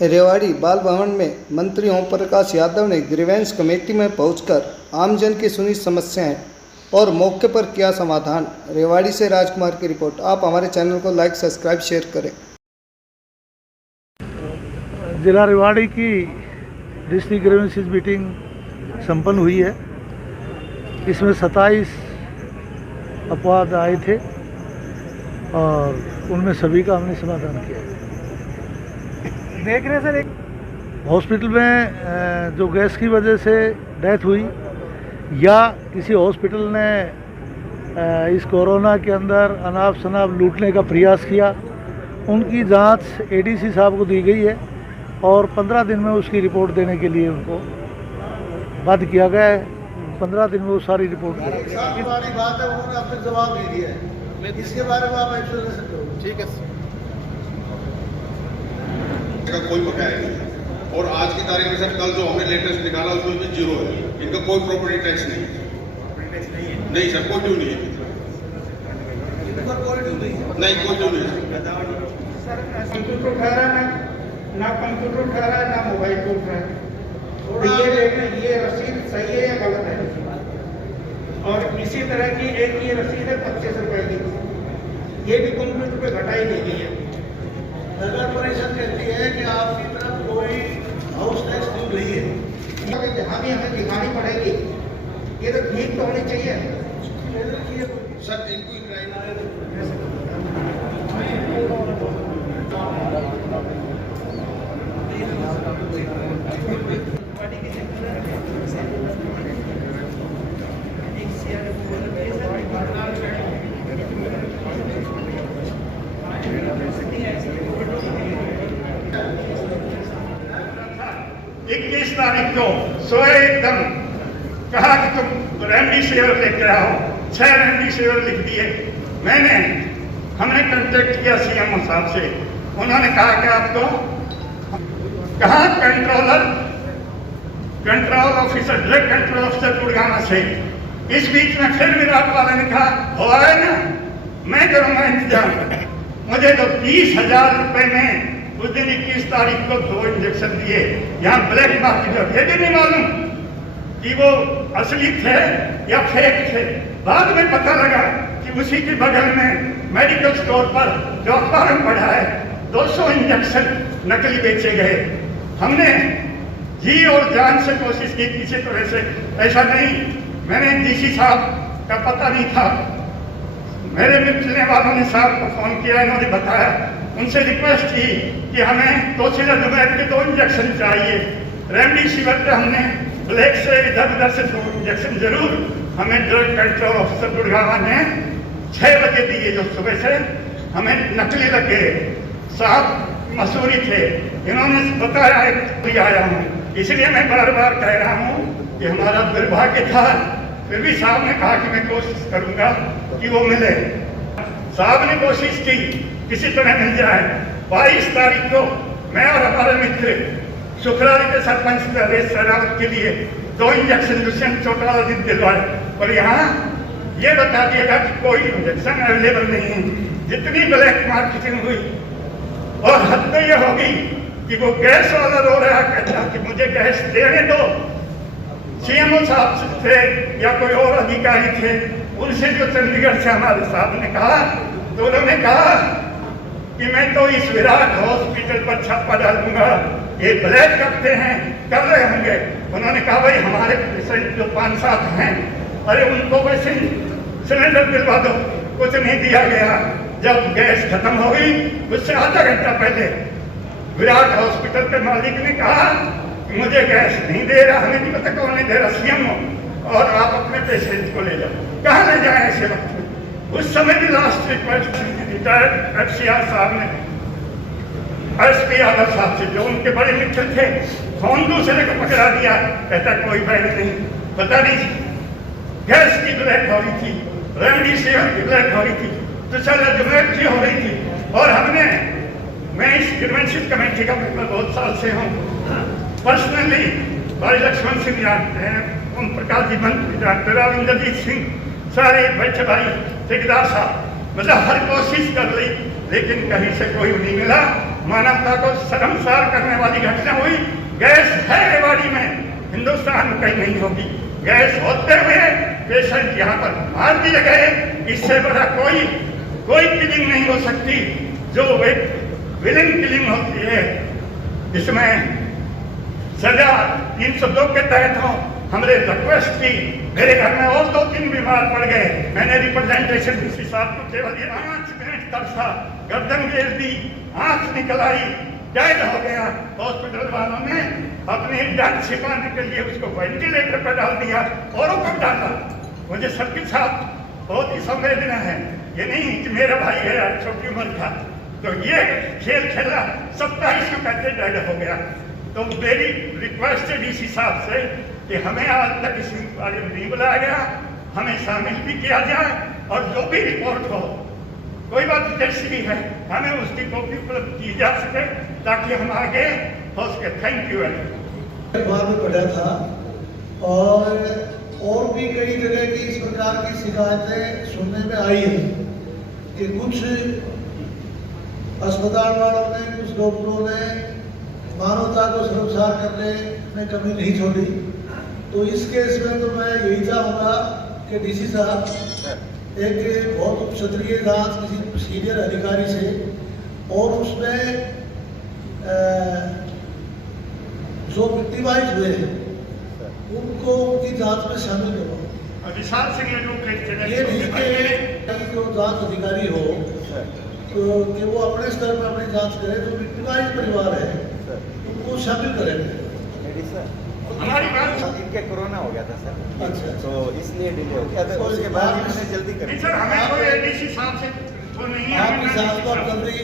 रेवाड़ी बाल भवन में मंत्री ओम प्रकाश यादव ने ग्रीवेंस कमेटी में पहुंचकर आमजन की सुनी समस्याएं और मौके पर किया समाधान। रेवाड़ी से राजकुमार की रिपोर्ट। आप हमारे चैनल को लाइक, सब्सक्राइब, शेयर करें। जिला रेवाड़ी की डिस्ट्रिक्ट ग्रीवेंसेस मीटिंग संपन्न हुई है। इसमें 27 अपवाद आए थे और उनमें सभी का हमने समाधान किया। देख रहे सर, एक हॉस्पिटल में जो गैस की वजह से डेथ हुई या किसी हॉस्पिटल ने इस कोरोना के अंदर अनाप शनाप लूटने का प्रयास किया, उनकी जांच एडीसी साहब को दी गई है और 15 दिन में उसकी रिपोर्ट देने के लिए उनको बाध्य किया गया है। 15 दिन में वो सारी रिपोर्ट देंगे। वाली बात है, उन्होंने अपने जवाब दे दिया है, इसके बारे में आप एक्सप्लेनेशन करो। ठीक है, का कोई बकाया नहीं है और आज की तारीख में सर कल जो हमने लेटेस्ट निकाला उसमें भी 0 है। इनका कोई प्रॉपर्टी टैक्स नहीं है। नहीं सर, कोई ड्यू नहीं है। नहीं, कोई ड्यू नहीं है सर। कंप्यूटर उठा रहा है ना कंप्यूटर उठा रहा है ना मोबाइल को उठा रहा है। तो ये देखना, ये रसीद सही है या गलत है। और इसी तरह की एक ये रसीद है 25 रुपए की, ये भी कंप्यूटर पे घटाई नहीं गई है। नगर परिषद कहती है कि आपकी तरफ कोई हाउस टैक्स ड्यू नहीं है। जहाँ भी हमें दिखानी पड़ेगी, ये तो ठीक तो होनी चाहिए सर। इनको इक्कीस तारीख को सोए एकदम कहा कि तुम रेमडेसिविर लेकर आओ। 6 रेमडेसिविर लिख दिए। हमने कांटेक्ट किया सीएमओ साहब से, उन्होंने कहा कि आपको कहा control officer, drug control officer Gurgaon से। इस बीच में फिर विराट वाले ने कहा हो आए ना, मैं करूंगा इंतजाम। मुझे तो 30,000 रुपए में उस दिन 21 तारीख को 2 इंजेक्शन दिए। यहाँ ब्लैक मार्केट है, ये भी नहीं मालूम कि वो असली थे या फेक थे। बाद में पता लगा कि उसी के बगल में मेडिकल स्टोर पर जो अखबार में पढ़ा है 200 इंजेक्शन नकली बेचे गए। हमने जी और जान से कोशिश की किसी तरह से, ऐसा नहीं। मैंने डीसी साहब का पता नहीं था, मेरे मिलने वालों ने साहब को फोन किया, इन्होंने बताया, उनसे रिक्वेस्ट की कि हमें टोसिलाजुमैब के 2 इंजेक्शन चाहिए। रेमडेसिविर पे हमने ब्लैक से इधर उधर से 2 इंजेक्शन जरूर हमें ड्रग कंट्रोल ऑफिसर गुड़गांव ने 6 बजे दिए, जो सुबह से हमें नकली लगे। साहब मसूरी थे, इन्होंने बताया भी आया हूँ। इसलिए मैं बार बार कह रहा हूँ कि हमारा दुर्भाग्य था, फिर भी साहब ने कहा कि मैं कोशिश करूंगा कि वो मिले। साहब ने कोशिश की किसी तरह मिल जाए। 22 तारीख को मैं और हमारे मित्र शुक्रारी के सरपंच नरेश शेरावत के लिए 2 इंजेक्शन दुष्यंत चौटाला जी दिलवाए और यहाँ ये बता दिया गया कि कोई इंजेक्शन अवेलेबल नहीं है। जितनी ब्लैक मार्केटिंग हुई और हद तो ये होगी कि वो गैस वाला रो रहा, कहता कि मुझे गैस देने दो। सीएमओ साहब थे या कोई और अधिकारी थे, उनसे जो चंडीगढ़ से हमारे साहब ने कहा, तो उन्होंने कहा कि मैं तो इस विराट हॉस्पिटल पर छापा डालूंगा, ये ब्लैक करते हैं, कर रहे होंगे। उन्होंने कहा भाई हमारे पेशेंट जो 5-7 हैं, अरे उनको वैसे सिलेंडर दिलवा दो। कुछ नहीं दिया गया। जब गैस खत्म हो गई, उससे आधा घंटा पहले विराट हॉस्पिटल के मालिक ने कहा कि मुझे गैस नहीं दे रहा, हमें नहीं पता कौन नहीं दे रहा, सीएमओ, और आप अपने पेशेंट को ले जाओ। कहाँ ले जाए ऐसे वक्त में? उस समय भी लास्ट रिक्वेस्ट रिटायर्ड एफसीआर साहब ने एसपी यादव साहब से, जो उनके बड़े मित्र थे, फोन दूसरे को पकड़ा दिया। कहता कोई बैग नहीं, पता नहीं गैस की ब्लैक हो रही थी, रेमडेसिविर की ब्लैक हो रही थी, टोसिलाजुमैब की हो रही थी। और मैं इस ग्रीवेंसेस कमेटी का मेंबर बहुत साल से हूँ। पर्सनली भाई लक्ष्मण सिंह जानते हैं, ओम प्रकाश जी मंत्री जानते, रविंद्रजीत सिंह, सारे बच्चे भाई ठेकेदार साहब, मतलब हर कोशिश कर ली, लेकिन कहीं से कोई नहीं मिला। मानवता को शर्मसार करने वाली घटना हुई। गैस है रेवाड़ी में, हिंदुस्तान में कहीं नहीं होगी। गैस होते हुए पेशेंट यहाँ पर मार दिए गए। इससे बड़ा कोई किलिंग नहीं हो सकती जो एक विलेन किलिंग होती है, जिसमें सजा 302 के तहत हो। हमने रिक्वेस्ट की, मेरे घर में और 2-3 बीमार पड़ गए। मैंने रिप्रेजेंटेशन डीसी साहब को केवल ये 5 मिनट तरसा, गर्दन घेर दी, आंख निकल आई, डेड हो गया। हॉस्पिटल वालों ने अपने जान छिपाने के लिए उसको वेंटिलेटर पर डाल दिया, औरों को डाला। मुझे सबके साथ बहुत ही संवेदना है। ये नहीं कि मेरा भाई है छोटी उम्र का, तो ये खेल खेला, 27 को कहते डेड हो गया। तो मेरी रिक्वेस्ट है डीसी साहब से कि हमें आज तक इस बारे में नहीं बुलाया गया, हमें शामिल भी किया जाए, और जो भी रिपोर्ट हो, कोई बात जैसी भी है, हमें उसकी कॉपी उपलब्ध की जा सके ताकि हम आगे हो सके। Thank you. अखबार में पढ़ा था और भी कई जगह की इस प्रकार की शिकायतें सुनने में आई है कि कुछ अस्पताल वालों ने, कुछ डॉक्टरों ने मानवता को शर्मसार करने में कमी नहीं छोड़ी। तो इस केस में तो मैं यही चाहूँगा कि डीसी साहब एक बहुत उच्च स्तरीय जांच किसी सीनियर अधिकारी से, और उसमें जो विक्टिमाइज हुए हैं उनको उनकी जांच में शामिल करो। विशाल सिंह ये नहीं कि जो जांच अधिकारी हो तो कि वो अपने स्तर पर अपनी जांच करे, जो विक्टिमाइज परिवार है उनको शामिल करें। हमारी बात इनके कोरोना हो गया था सर। अच्छा, तो इसलिए डिले हो गया था, उसके बाद इन्होंने जल्दी कर सर, हमें कोई एडीसी साहब से तो नहीं है। आपकी जांच को आप जल्दी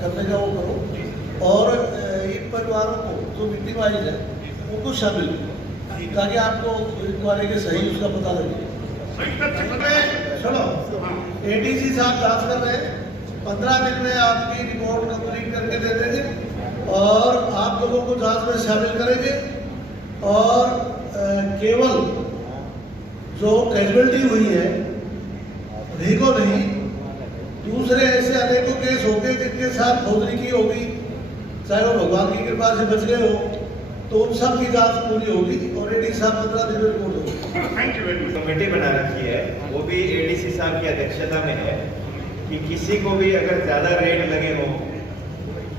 करने का वो करो, और इन परिवारों को जो विक्टिमाइज है उनको शामिल करो, ताकि आपको इंक्वायरी के सही उसका पता लगे। चलो, एडीसी साहब जांच कर रहे हैं, 15 दिन में आपकी रिपोर्ट कंप्लीट करके दे देंगे, और आप लोगों को जांच में शामिल करेंगे। और केवल जो कैजुअलिटी हुई है को नहीं, दूसरे ऐसे अनेकों केस हो गए जिनके साथ फौजरी की होगी, चाहे वो भगवान की कृपा से बच गए हो, तो उन सब की जांच पूरी होगी और एडीसी साहब 15 दिन में रिपोर्ट होगी। कमेटी बना रखी है, वो भी एडीसी साहब की अध्यक्षता में है, कि किसी को भी अगर ज्यादा रेट लगे हो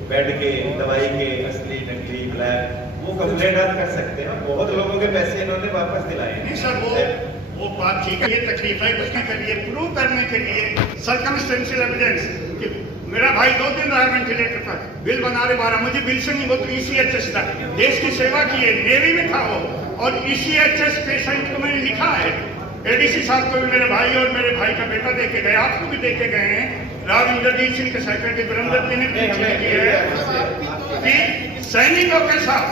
बेड के, दवाई के, असली नकली ब्लैक, वो कंप्लेंट आप कर सकते हैं। बहुत लोगों के पैसे इन्होंने वापस दिलाए। नहीं सर, वो बात ठीक है। ये तकलीफ है उसके के लिए प्रूव करने के लिए सर्कमस्टेंशियल एविडेंस कि मेरा भाई 2 दिन रहा वेंटिलेटर पर, बिल बना रहे 12, मुझे बिल से नहीं, वो तो ECHS था, देश की सेवा की है, नेवी में था वो, और ECHS पेशेंट को मैंने लिखा है। एडीसी साहब को भी मेरे भाई और मेरे भाई का बेटा देखे गए, आपको भी देखे गए हैं। राव इंद्रजीत सिंह के सेक्रेटरी वीरेंद्र जी ने की है कि सैनिकों के साथ,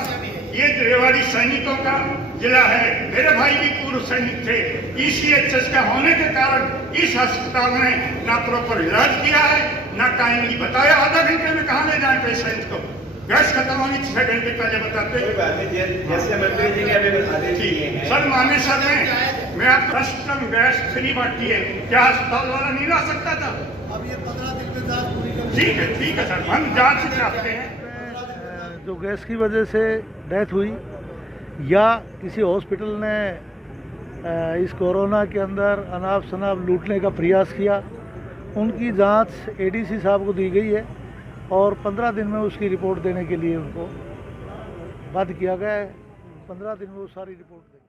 ये रेवाड़ी सैनिकों का जिला है, मेरे भाई भी पूर्व सैनिक थे। ECHS का होने के कारण इस अस्पताल में ना प्रॉपर इलाज किया है, ना टाइमली बताया आधा घंटे में कहाँ ले जाए पेशेंट को। गैस खत्म होनी 6 घंटे पहले बताते। जैसे मंत्री जी ने अभी बता दिए सर, माने सर मैं आपको कस्टम गैस फ्री बांटी है, क्या अस्पताल वाला नहीं ला सकता था? अब ये 15 दिन में जांच पूरी कर। ठीक है सर, हम जांच चाहते हैं। जो गैस की वजह से डेथ हुई या किसी हॉस्पिटल ने इस कोरोना के अंदर अनाप शनाप लूटने का प्रयास किया, उनकी जांच एडीसी साहब को दी गई है, और 15 दिन में उसकी रिपोर्ट देने के लिए उनको बाध्य किया गया है। 15 दिन में वो सारी रिपोर्ट देंगे।